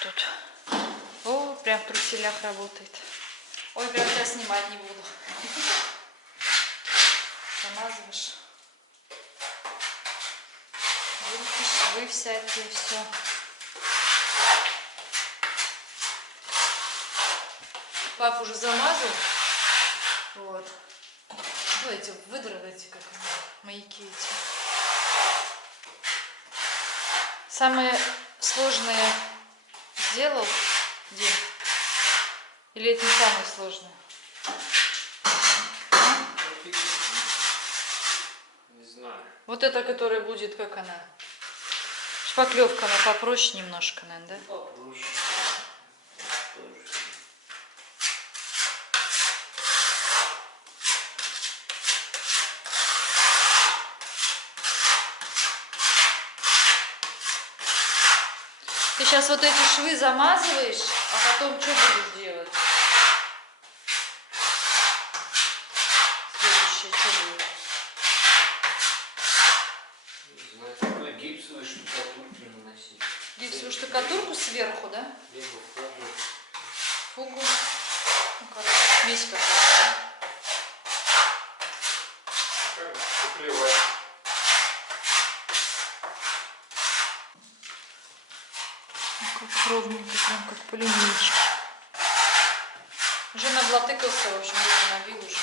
тут. О, прям в труселях работает. Ой, прям сейчас снимать не буду. Замазываешь. Швы всякие, все. Папа уже замазал. Вот. Ну, эти выдры, эти, как маяки эти. Самое сложное сделал Дим? Или это не самое сложное? Не знаю. Вот это, которая будет, как она? Шпаклевка, она попроще немножко, наверное, да? Попроще. Ты сейчас вот эти швы замазываешь, а потом что будешь делать? Следующее, что будет? Не знаю, такой гипсовую штукатурку наносить. Гипсовую штукатурку сверху, да? Либо фугу. Фугу. Ну, короче, смесь какая-то, да? Поплевать. Как ровненько, прям как по линейке. Уже наблатыкался, в общем, набил уже.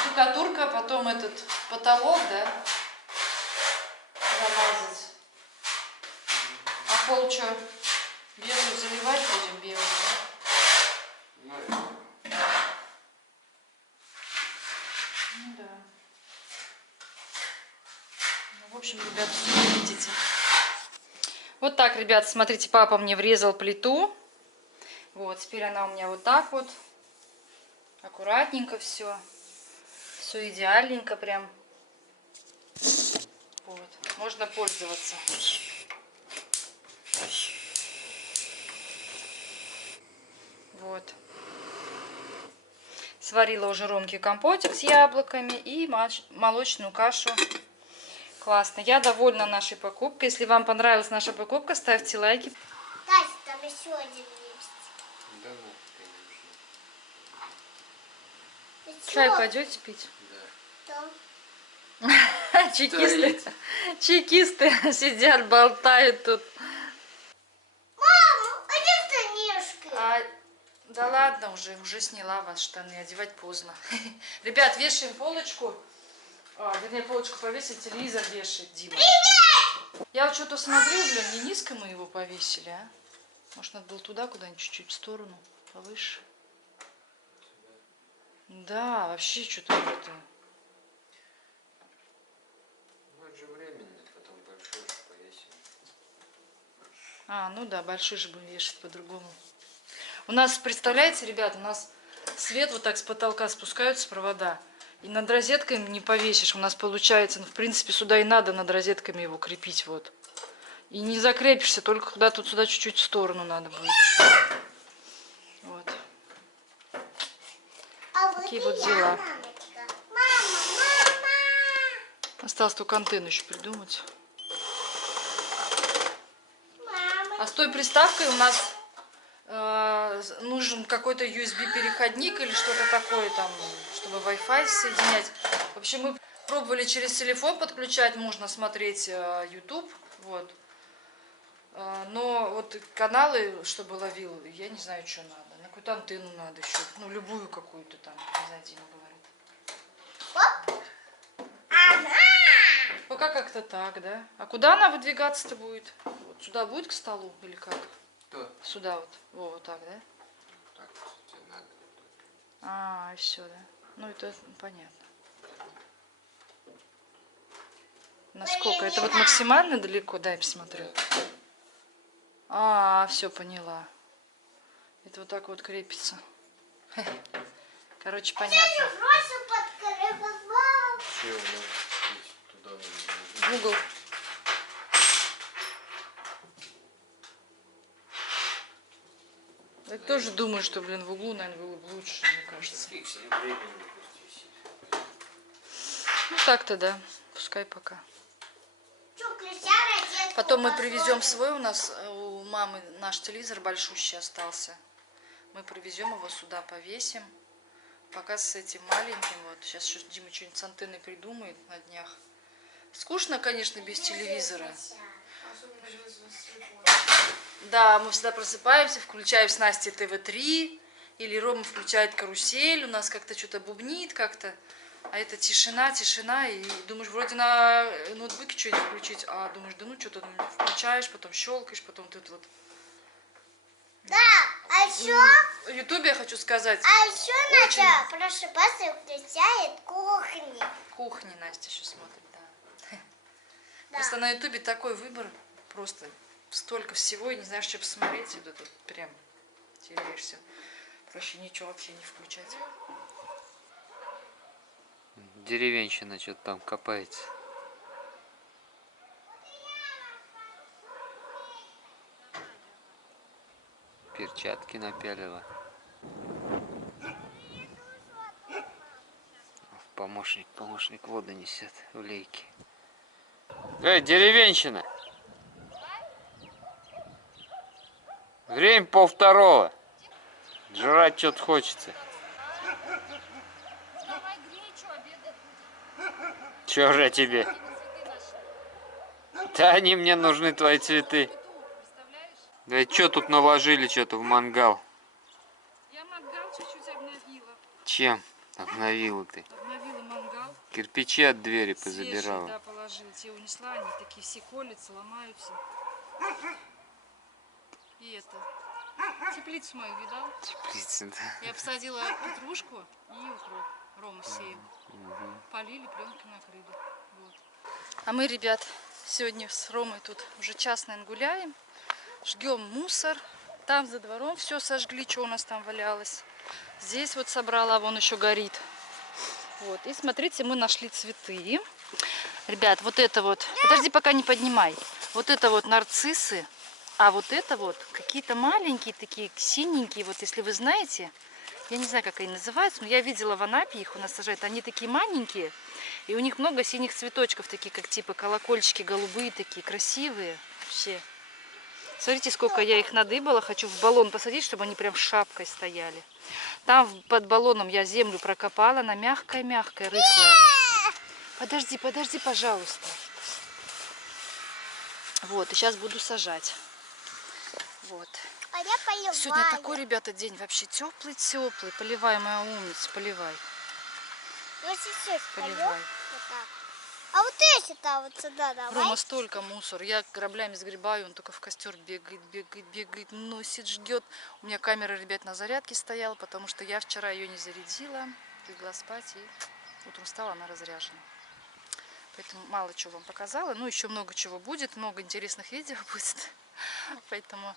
Штукатурка, потом этот потолок, да? Замазать. А пол что? Белую заливать будем, белую, да? Ну да. Ну, в общем, ребята, все видите. Вот так, ребята, смотрите, папа мне врезал плиту. Вот, теперь она у меня вот так вот. Аккуратненько все. Все идеальненько прям. Вот. Можно пользоваться. Вот. Сварила уже Ромке компотик с яблоками и молочную кашу. Классно. Я довольна нашей покупкой. Если вам понравилась наша покупка, ставьте лайки. Тась, там еще один есть. Да ну, конечно. Чай пойдете пить? Да. Чекисты сидят, болтают тут. Мама, а где штанишки? Да ладно, уже сняла вас штаны, одевать поздно. Ребят, вешаем полочку. Вернее, полочку повесить, телевизор вешает Дима. Привет! Я вот что-то смотрю, блин, не низко мы его повесили, а? Может, надо было туда, куда-нибудь чуть-чуть в сторону, повыше. Да, вообще что-то как-то. Ну, это же временно, потом большой же повесим. Ну да, большой же будем вешать по-другому. У нас, представляете, ребят, у нас свет вот так с потолка спускаются провода. И над розетками не повесишь. У нас получается, ну, в принципе, сюда и надо над розетками его крепить, вот. И не закрепишься, только куда-то сюда чуть-чуть в сторону надо будет. Вот. Такие вот дела. Мама. Осталось только антенну еще придумать. Мама. А с той приставкой у нас нужен какой-то USB-переходник или что-то такое там, чтобы Wi-Fi соединять. В общем, мы пробовали через телефон подключать, можно смотреть YouTube, вот. Но вот каналы, чтобы ловил, я не знаю, что надо. На какую-то антенну надо еще, ну, любую какую-то там, не знаю, Дима говорит. Пока как-то так, да? А куда она выдвигаться-то будет? Вот сюда будет к столу или как? Кто? Сюда вот. Вот так, да? Так, кстати, надо. И все, да? Ну, это понятно. Насколько? Это вот максимально далеко? Дай посмотрю. Все, поняла. Это вот так вот крепится. Короче, понятно. Все, туда В угол. Я тоже думаю, что, блин, в углу, наверное, было бы лучше, мне кажется. Ну так-то да. Пускай пока. Потом мы привезем свой, у нас у мамы наш телевизор большущий остался. Мы привезем его сюда, повесим. Пока с этим маленьким, вот, сейчас еще Дима что-нибудь с антенной придумает на днях. Скучно, конечно, без телевизора. Да, мы всегда просыпаемся, включаем с Настей ТВ3, или Рома включает карусель, у нас как-то что-то бубнит как-то. А это тишина, и думаешь, вроде на ноутбуке что-нибудь включить, а думаешь, да ну что-то включаешь, потом щелкаешь, потом тут вот. Да, а еще... В Ютубе я хочу сказать. А еще Настя просыпаться и включает кухни. Кухни Настя еще смотрит, да. Да. Просто на Ютубе такой выбор, просто столько всего, и не знаешь, что посмотреть, и вот тут прям теряешься. Проще ничего вообще не включать. Деревенщина что-то там копается. Перчатки напялила. Помощник воду несет в лейке. Деревенщина! Время 1:30. Жрать что-то хочется. Чё же тебе? Да они мне нужны, твои цветы. Да что тут наложили что-то в мангал? Я мангал чуть-чуть обновила. Чем обновила ты? Обновила мангал. Кирпичи от двери позабирала. Да, положила. Те унесла, они такие все колятся, ломаются. И это... Теплицу мою видал? Теплица, да. Я посадила петрушку и укроп. Рома сеял. Полили, пленкой накрыли. Вот. А мы, ребят, сегодня с Ромой тут уже час, наверное, гуляем. Жгем мусор. Там за двором все сожгли, что у нас там валялось. Здесь вот собрала, вон еще горит. Вот. И смотрите, мы нашли цветы. Ребят, вот это вот... Подожди, пока не поднимай. Вот это вот нарциссы. А вот это вот какие-то маленькие такие, синенькие. Вот если вы знаете... Я не знаю, как они называются, но я видела в Анапе их у нас сажают. Они такие маленькие, и у них много синих цветочков, такие как типа колокольчики, голубые такие, красивые вообще. Смотрите, сколько я их надыбала. Хочу в баллон посадить, чтобы они прям шапкой стояли. Там под баллоном я землю прокопала, она мягкая-мягкая, рыхлая. Подожди, пожалуйста. Вот, и сейчас буду сажать. Вот. А я поливаю. Сегодня такой, ребята, день вообще теплый. Поливай, моя умница, поливай. Вот сейчас Поливай. пойдем. Вот так. А вот эти-то вот сюда давай. Рома, столько мусор. Я граблями сгребаю, он только в костер бегает, носит, ждет. У меня камера, ребят, на зарядке стояла, потому что я вчера ее не зарядила. Легла спать, и утром встала, она разряжена. Поэтому мало чего вам показала. Ну, еще много чего будет, много интересных видео будет. Поэтому...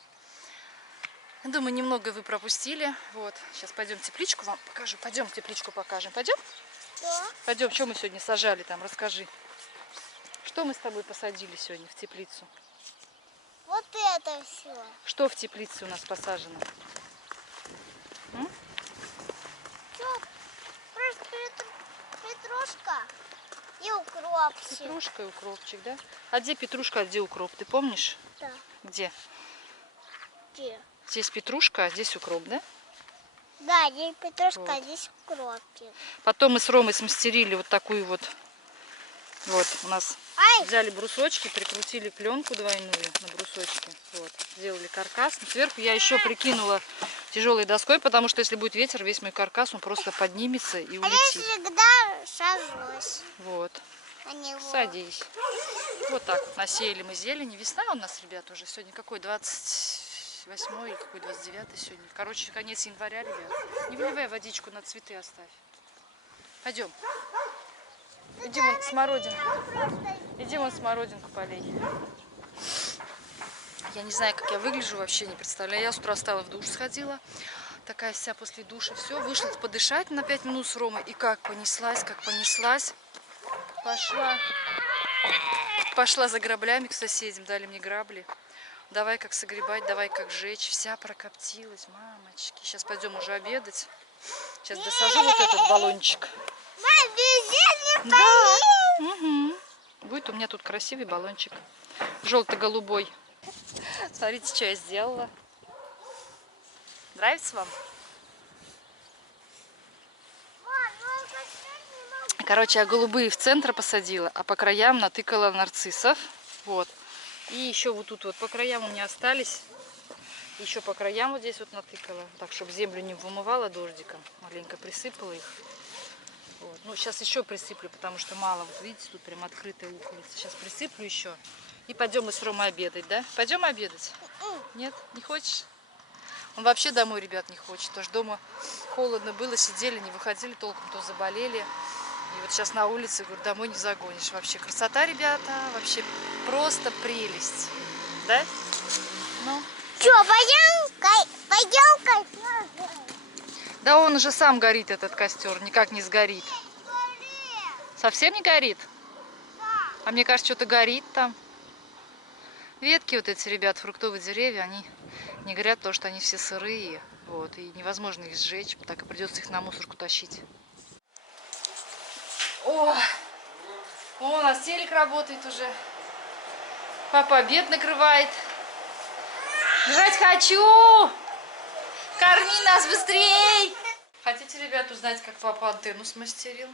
Думаю, немного вы пропустили. Вот. Сейчас пойдем тепличку вам покажу. Пойдем тепличку покажем. Пойдем? Да. Пойдем. Что мы сегодня сажали там? Расскажи. Что мы с тобой посадили сегодня в теплицу? Вот это все. Что в теплице у нас посажено? Все. Просто петрушка и укропчик. Петрушка и укропчик, да? А где петрушка, а где укроп? Ты помнишь? Да. Где? Где? Здесь петрушка, а здесь укроп, да? Да, здесь петрушка, Вот. а здесь укропчик. Потом мы с Ромой смастерили вот такую вот. Вот у нас Ай! взяли брусочки, прикрутили пленку двойную на брусочки. Вот, сделали каркас. Сверху я еще прикинула тяжелой доской, потому что если будет ветер, весь мой каркас, он просто поднимется и А я улетит. всегда сажусь. Вот, На него. садись. Вот так вот насеяли мы зелень. Весна у нас, ребята, уже сегодня какой? 28 или какой 29 сегодня. Короче, конец января, ребят. Не выливай водичку, на цветы оставь. Пойдем. Иди вон смородинку. Иди вон смородинку полей. Я не знаю, как я выгляжу, вообще не представляю. Я с утра встала, в душ сходила. Такая вся после душа. Все, вышла подышать на 5 минут с Ромой. И как понеслась. Пошла за граблями к соседям. Дали мне грабли. Давай как согребать, давай как жечь. Вся прокоптилась, мамочки. Сейчас пойдем уже обедать. Сейчас досажу вот этот баллончик. Мам, везде не Да. Угу. Будет у меня тут красивый баллончик. желто-голубой. Смотрите, что я сделала. Нравится вам? Короче, я голубые в центр посадила, а по краям натыкала нарциссов. Вот. И еще вот тут вот по краям у меня остались. Еще по краям вот здесь вот натыкала. Так, чтобы землю не вымывала дождиком. Маленько присыпала их. Вот. Ну, сейчас еще присыплю, потому что мало. Вот видите, тут прям открытая луковица. Сейчас присыплю еще. И пойдем мы с Ромой обедать, да? Пойдем обедать? Нет? Не хочешь? Он вообще домой, ребят, не хочет. Тоже дома холодно было, сидели, не выходили толком, то заболели. И вот сейчас на улице, говорю, домой не загонишь. Вообще красота, ребята, вообще просто прелесть. Да? Ну? Что, пойдем костер? Да он уже сам горит, этот костер, никак не сгорит. Совсем не горит? А мне кажется, что-то горит там. Ветки вот эти, ребят, фруктовые деревья, они не горят, потому что они все сырые. Вот, и невозможно их сжечь, так и придется их на мусорку тащить. О, у нас телек работает уже. Папа обед накрывает. Жрать хочу! Корми нас быстрей! Хотите, ребят, узнать, как папа антенну смастерил?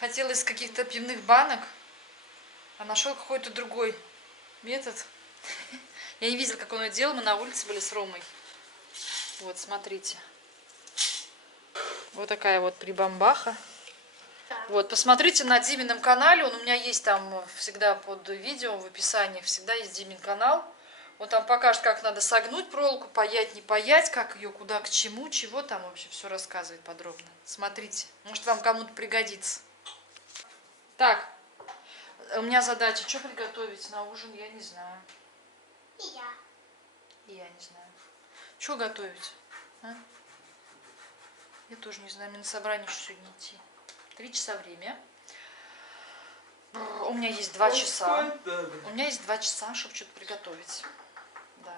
Хотел из каких-то пивных банок, а нашел какой-то другой метод. Я не видела, как он это делал. Мы на улице были с Ромой. Вот, смотрите. Вот такая вот прибамбаха. Вот, посмотрите на Димином канале. Он у меня есть там всегда под видео, в описании. Всегда есть Димин канал. Он там покажет, как надо согнуть проволоку, паять, не паять, как ее, куда, к чему, чего там вообще. Все рассказывает подробно. Смотрите. Может, вам кому-то пригодится. Так. У меня задача, что приготовить на ужин, я не знаю. И я. И я не знаю. Что готовить? А? Я тоже не знаю. Мне на собрание еще сегодня идти. 3 часа время. У меня есть 2 часа. У меня есть 2 часа, чтобы что-то приготовить. Да.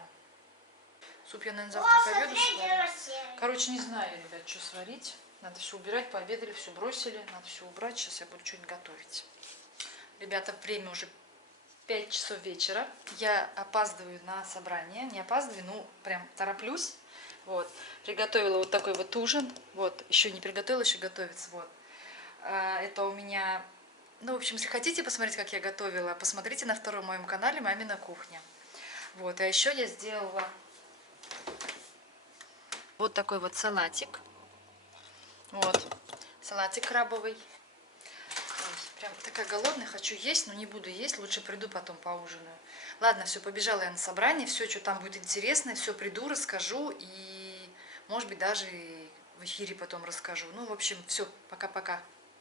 Суп я, наверное, завтра к обеду сварю. Короче, не знаю, ребят, что сварить. Надо все убирать, пообедали, все бросили. Надо все убрать. Сейчас я буду что-нибудь готовить. Ребята, время уже 5 часов вечера. Я опаздываю на собрание. Не опаздываю, ну, прям тороплюсь. Вот. Приготовила вот такой вот ужин. Вот. Еще не приготовила, еще готовится. Вот. Это у меня... Ну, в общем, если хотите посмотреть, как я готовила, посмотрите на втором моем канале «Мамина кухня». Вот. А еще я сделала вот такой вот салатик. Вот. Салатик крабовый. Ой, прям такая голодная, хочу есть, но не буду есть, лучше приду потом поужинаю. Ладно, все, побежала я на собрание, все, что там будет интересно, все приду, расскажу и, может быть, даже в эфире потом расскажу. Ну, в общем, все, пока-пока.